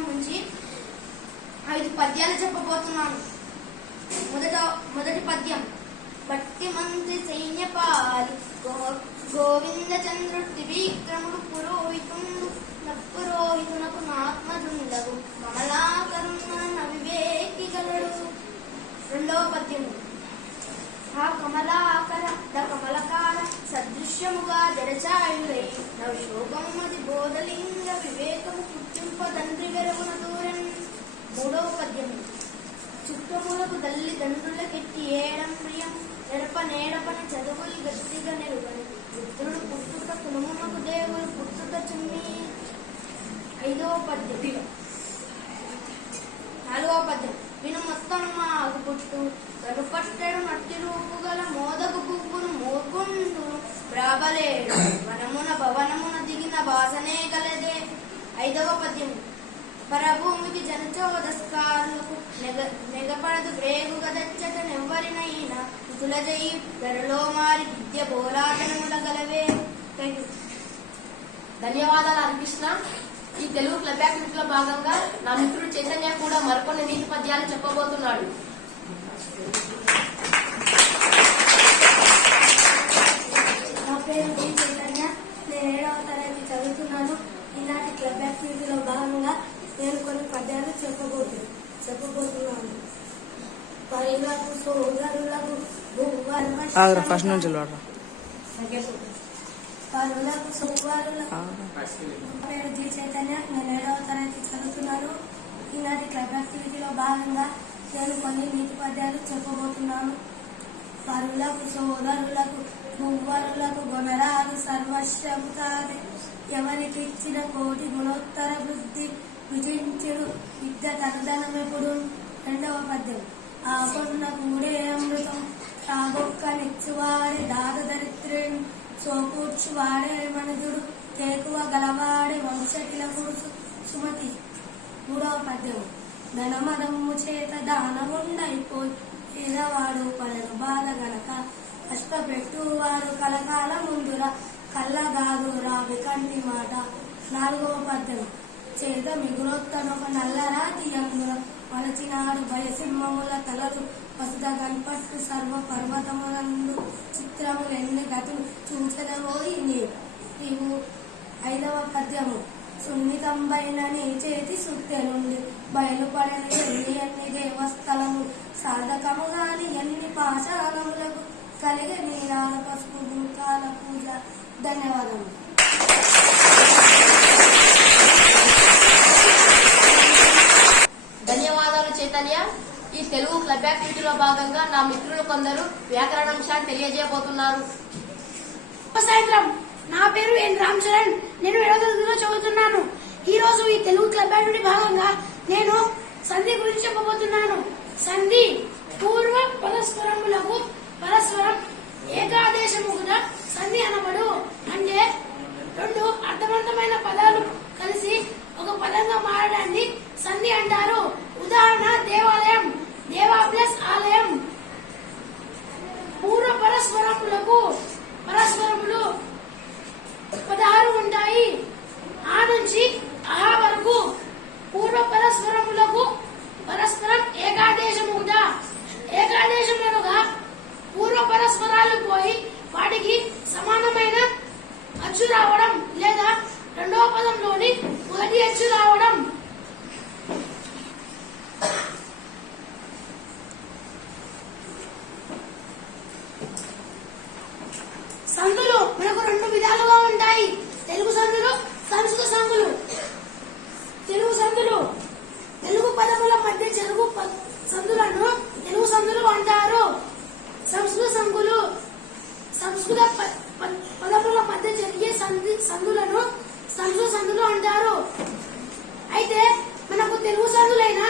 భాగం నుంచి 5 పద్యాలు చెప్పబోతున్నాను. మొదటి పద్యం. భక్తి మంత్రి సైన్యపాలి గోవింద చంద్రుడి విక్రముడు పురోహితుండు పురోహితునకు నాత్మజుండగు కమలాకరుణ వివేకి గలడు. రెండవ పద్యము. ఆ కమలకార సదృశ్యముగా జడచాయుడై నవశోభమది బోధలింగ వివేకము పుట్టింపదండ్రి వెరుగున దూరన్. మూడవ పద్యము. చుట్టములకు తల్లి దండ్రులకెట్టి ఏడం ప్రియం నేడపని చదువులు గట్టిగా నెరుగని పుత్రుడు పుట్టుట కులమునకు దేవుడు పుట్టుట చున్ని. ఐదవ పద్యం. నాలుగవ పద్యం. విను మొత్తం మాగు పుట్టు కనుపట్టెడు మట్టి రూపు గల మోదకు పువ్వును మోకుండు బ్రాబలేడు వనమున భవనమున దిగిన వాసనే గలదే. ఐదవ పద్యము. పరభూమికి జనచోదస్కారులకు నెగపడదు బ్రేగు గదచ్చట నెవ్వరినైనా తులజయి ధరలో మారి విద్య బోలాటనముల గలవే. ధన్యవాదాలు హరికృష్ణ. ఈ తెలుగు క్లబ్ యాక్టివిటీలో భాగంగా నా మిత్రుడు చైతన్య కూడా మరికొన్ని నీతి పద్యాలు చెప్పబోతున్నాడు. నా పేరు జి చైతన్య. నేను 7వ తరగతి చదువుతున్నాను. ఈనాటి క్లబ్ యాక్టివిటీలో భాగంగా నేను కొన్ని పద్యాలు చెప్పబోతున్నాను. పరులకు సోదరులకు పరులకు సోదరులకు. పేరు జి చైతన్య. నేను 7వ తరగతి చదువుతున్నాను. ఈనాటి క్లబ్ యాక్టివిటీలో భాగంగా నేను కొన్ని నీతి పద్యాలు చెప్పబోతున్నాను. పరులకు సోదరులకు భూవరులకు గుణరాలు సర్వశ్రము కాదే ఎవరికిచ్చిన కోటి గుణోత్తర బుద్ధి విజించుడు విద్య తరదనమెప్పుడు. రెండవ పద్యం. ఆ కొన్న కూడే అమృతం తాగొక్క నిచ్చువాడే దాద దరిద్రుడు సోకూర్చువాడే మనుజుడు తేకువ గలవాడే వంశకిలకుడు సుమతి. మూడవ పద్యం. ధనమదమ్ము చేత దానముండైపోయి పేదవాడు పడను బాధ గనక కష్టపెట్టువాడు కలకాల ముందుర కళ్ళగాదు రావి కంటి మాట. నాలుగవ పద్యం. చేత మిగులొత్తనొక నల్లరాతి అందున మలచినాడు భయసింహముల తలలు వసుద గన్పట్టు సర్వ పర్వతములందు చిత్రములెన్ని గతులు చూచదవోయి నీవు. ఐదవ పద్యము. సున్నితంబైన నీ చేతి సుత్తె నుండి బయలుపడని ఎన్ని దేవస్థలము సాధకముగాని ఎన్ని పాషాణములకు కలిగే నీరాల పసుపు గుంకాల పూజ. ధన్యవాదములు. ధన్యవాదాలు చైతన్య. ఈ తెలుగు క్లబ్ యాక్టివిటీలో భాగంగా నా మిత్రులు కొందరు వ్యాకరణాంశాన్ని తెలియజేయబోతున్నారు. సాయంత్రం. నా పేరు ఎన్ రామ్ చరణ్. నేను 7వ తరగతిలో చదువుతున్నాను. ఈ రోజు ఈ తెలుగు క్లబ్ యాక్టివిటీ భాగంగా నేను సంధి గురించి చెప్పబోతున్నాను. సంధి పూర్వ పరస్పరములకు పరస్పరం ఏకాదేశముగా సంధి అనబడు. అంటే 2 అర్థవంతమైన పదాలు కలిసి ఒక పదంగా మారడాన్ని సంధి అంటారు. ఉదాహరణ దేవాలయం, దేవా ప్లస్ ఆలయం. పూర్వ పరస్పరములు 16 ఉంటాయి. ఆ నుంచి ఆ వరకు పూర్వ పరస్పరములకు పరస్పరం ఏకాదేశముగా. ఏకాదేశములుగా పూర్వ పరస్పరాలు పోయి వాటికి సమానమైన అచ్చు రావడం లేదా రెండవ పదంలోని మొదటి అచ్చు రావడం. సంధులు మనకు 2 విధాలుగా ఉంటాయి. తెలుగు సంధులు, సంస్కృత సంధులు. తెలుగు సంధులు తెలుగు పదముల మధ్య చెరుగు సంధులను తెలుగు సంధులు అంటారు. సంస్కృత సంధులు సంస్కృత పదముల మధ్య జరిగే సంధులను సంస్కృత సంధులు అంటారు. అయితే మనకు తెలుగు సంధులైన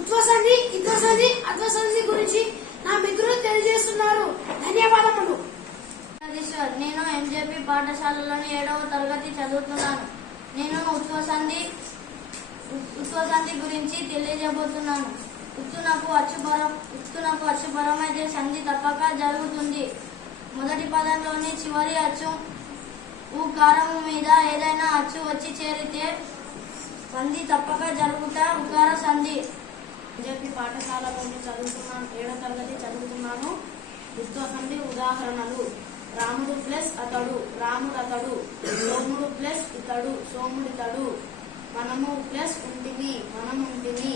ఉత్వసంధి, ఇత్వసంధి, అత్వసంధి గురించి నా మిత్రులు తెలియజేస్తున్నారు. ధన్యవాదములు. నేను ఎంజేపీ పాఠశాలలోని 7వ తరగతి చదువుతున్నాను. నేను ఉత్వసంధి గురించి తెలియజేయబోతున్నాను. ఉత్తునకు అచ్చుపరమైతే సంధి తప్పక జరుగుతుంది. మొదటి పదంలోని చివరి అచ్చు ఉకారము మీద ఏదైనా అచ్చు వచ్చి చేరితే సంధి తప్పక జరుగుట ఉకార సంధి. బీజేపీ పాఠశాలలోని చదువుతున్నాను, 7వ తరగతి చదువుతున్నాను. ఉద్వ సంధి ఉదాహరణలు: రాముడు ప్లస్ అతడు, రాముడు అతడు. సోముడు ప్లస్ ఇతడు, సోముడితడు. మనము ప్లస్ ఉంటివి, మనం ఉంటివి.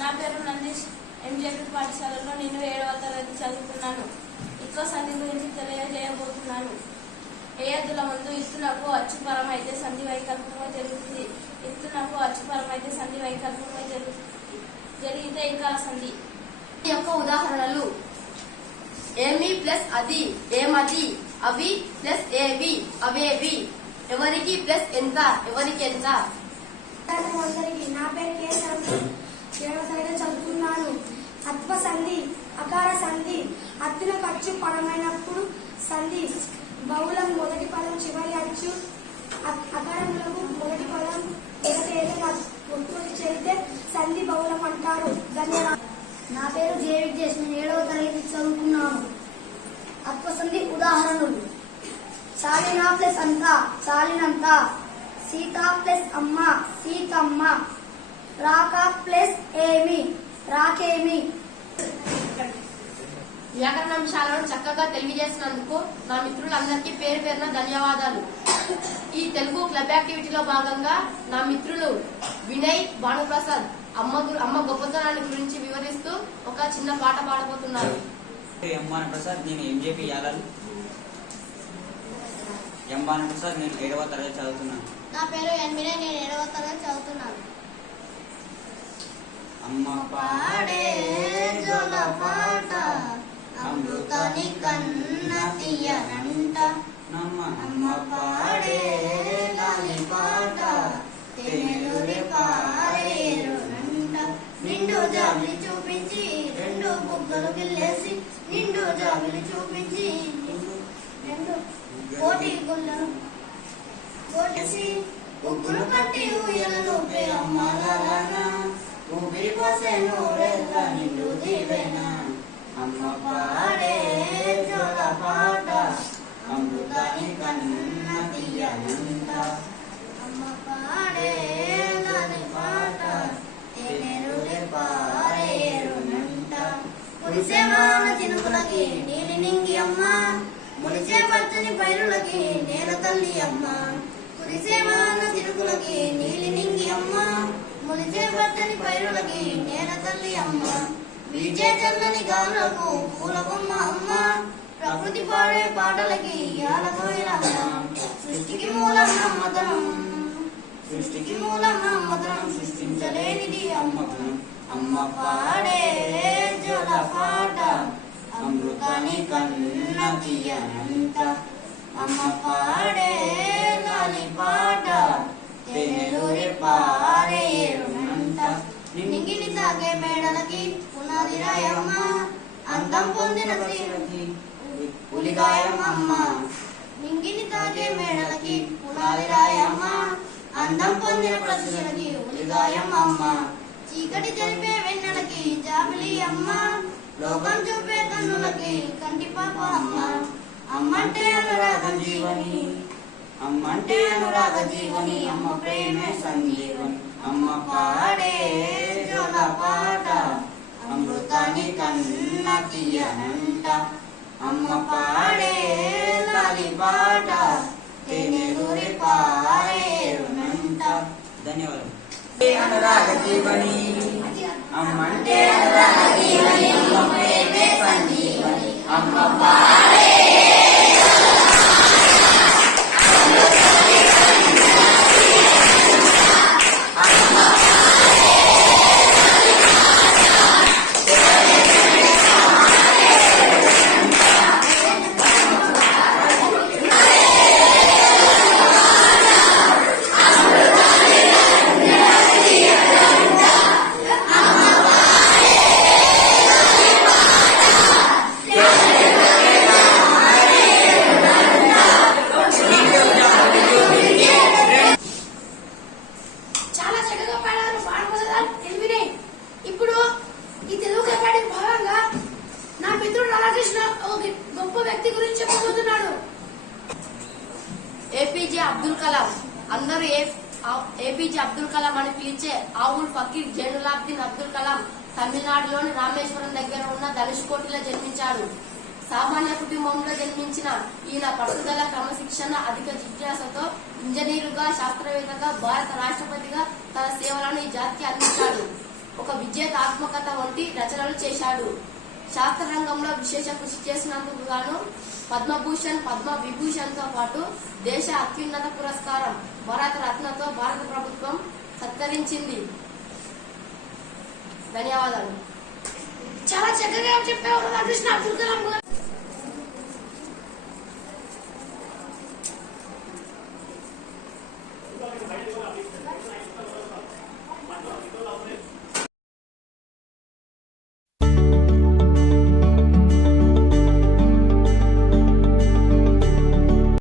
నా పేరు నందీష్. ఎంజేపీ పాఠశాలలో నేను 7వ తరగతి చదువుతున్నాను. ఇత్వ సంధి గురించి తెలియజేయబోతున్నాను. ఏ ఎద్దుల ముందు ఇత్తునకు అచ్చుపరమైతే సంధి వైకల్పంగా జరుగుతుంది. ఇత్తునకు అచ్చుపరమైతే సంధి వైకల్పంగా జరిగితే ఇంకా సంధి. ఈ యొక్క ఉదాహరణలు: ఏమి ప్లస్ అది, ఏమది. అవి ప్లస్ ఏవి, అవేవి. ఎవరికి ప్లస్ ఎంత, ఎవరికి ఎంత. అందరికీ నా పేరు కేశవ్. 7వ తరగతి చదువుతున్నాను. అత్వ సంధి, అకార సంధి. అత్తున ఖర్చు పరమైనప్పుడు సంధి. బహుళం మొదటి పదం చివరి అచ్చు. అకారములకు మొదటి పదం ఏదైనా ఉత్పత్తి చేస్తే సంధి బహుళం అంటారు. ధన్యవాదాలు. నా పేరు జే విద్యేష్. నేను 7వ తరగతి చదువుతున్నాను. అత్వ సంధి ఉదాహరణలు: చాలిన ప్లస్ అంత, చాలినంత. సీత ప్లస్ అమ్మ, సీతమ్మ. రాక ప్లస్ ఏమి, రాకేమి. వ్యాకరణాంశాలను చక్కగా తెలియజేసినందుకు నా మిత్రులందరికీ పేరు పేరున ధన్యవాదాలు. ఈ తెలుగు క్లబ్ యాక్టివిటీలో భాగంగా నా మిత్రులు వినయ్, భానుప్రసాద్ అమ్మ గొప్పతనాన్ని గురించి వివరిస్తూ ఒక చిన్న పాట పాడబోతున్నారు. ప్రసాద్, నేను ఎంజేపీ యాలలు. ప్రసాద్, నేను 7వ తరగతి చదువుతున్నాను. నా పేరు ఎన్మినే. నేను 7వ తరగతి చదువుతున్నాను. అమ్మ పాడే జోల పాట, అమృతాని కన్న తీయనంట. అమ్మ పాడే లాలి పాట, తేనెలూరి పారేరునంట. నిండు జాబిలి చూపించి రెండు బుగ్గలు గిల్లేసి, నిండు జాబిలి చూపించి రెండు కోటి గుళ్ళను కోటేసి, ఉగ్గులు కట్టి ఊయలను అమ్మాలనా. ఊపిరి పోసే నూరెల్ల నిండు దీవెనా. అమ్మ పాడే జోల పాట, అమృతాని కన్న తీయనంట. అమ్మ పాడే లాలి పాట, తేనెలూరి పారేరునంట. కురిసే వాన చినుకులకి నీలి నింగి అమ్మ, మునిసే పచ్చని పైరులకి నేల తల్లి అమ్మ. కురిసే వాన చినుకులకి నీలి నింగి అమ్మ, మునిసే పచ్చని పైరులకి నేల తల్లి అమ్మ. వీచే చల్లని గాలులకు పూల బొమ్మ అమ్మ, ప్రకృతి పాడే పాటలకి యాలకోయిలమ్మ. సృష్టికి మూలం నమ్మతనం, సృష్టికి మూలం నమ్మతనం. సృష్టించలేనిది అమ్మతనం. అమ్మ పాడే జోల పాట, అమృతాని కన్న తీయనంట. అమ్మ పాడే లాలి పాట, తేనెలూరి పారేరునంట. నింగిని తాగే మేడలకి పునాది రాయమ్మ, అందం పొందిన శ్రీలకి ఉలిగాయమ్మ. నింగిని తాగే మేడలకి పునాది రాయమ్మ, అందం పొందిన ప్రజలకి ఉలిగాయమ్మ. చీకటి జరిపే వెన్నెలకి జాబిలి అమ్మ, లోకం చూపే కన్నులకి కంటి పాప అమ్మ. అమ్మంటే అనురాగ జీవని, అమ్మంటే అనురాగ జీవని. అమ్మ ప్రేమే సంజీవని. అమ్మ పాడే జోల పాట, అమృతాని కన్న తీయనంట. అమ్మ పాడే లాలి పాట, తేనెలూరి పారేరునంట. ధన్యవాదాలు. అనురాగ జీవని, అమ్మంటే అనురాగ జీవని. అమ్మ ప్రేమే సంజీవని. అమ్మ పాడే చాలా చక్కగా పాడారు భానుప్రసాద్, ఎల్వినే. ఇప్పుడు ఈ తెలుగు క్లబ్ భాగంగా నా మిత్రుడు రాధాకృష్ణ ఒక గొప్ప వ్యక్తి గురించి చెప్పబోతున్నాడు. ఏపీజే అబ్దుల్ కలాం. ఏపీజే అబ్దుల్ కలాం అని పిలిచే ఆవుల్ ఫకీర్ జైనులాబ్దీన్ అబ్దుల్ కలాం తమిళనాడులోని రామేశ్వరం దగ్గర ఉన్న ధనుష్కోటిలో జన్మించాడు. సామాన్య కుటుంబంలో జన్మించిన ఈయన పట్టుదల, క్రమశిక్షణ, అధిక జిజ్ఞాసతో ఇంజనీరుగా, శాస్త్రవేత్తగా, భారత రాష్ట్రపతిగా తన సేవలను ఈ జాతికి అందించాడు. ఒక విజేత ఆత్మకథ వంటి రచనలు చేశాడు. శాస్త్ర రంగంలో విశేష కృషి చేసినందుకు గాను పద్మభూషణ్, పద్మ విభూషణ్ తో పాటు దేశ అత్యున్నత పురస్కారం భారత రత్నతో భారత ప్రభుత్వం సత్కరించింది. ధన్యవాదాలు. చాలా చక్కగా చెప్పావు రాధాకృష్ణ అబ్దుల్ కలాం గారు. Thank you.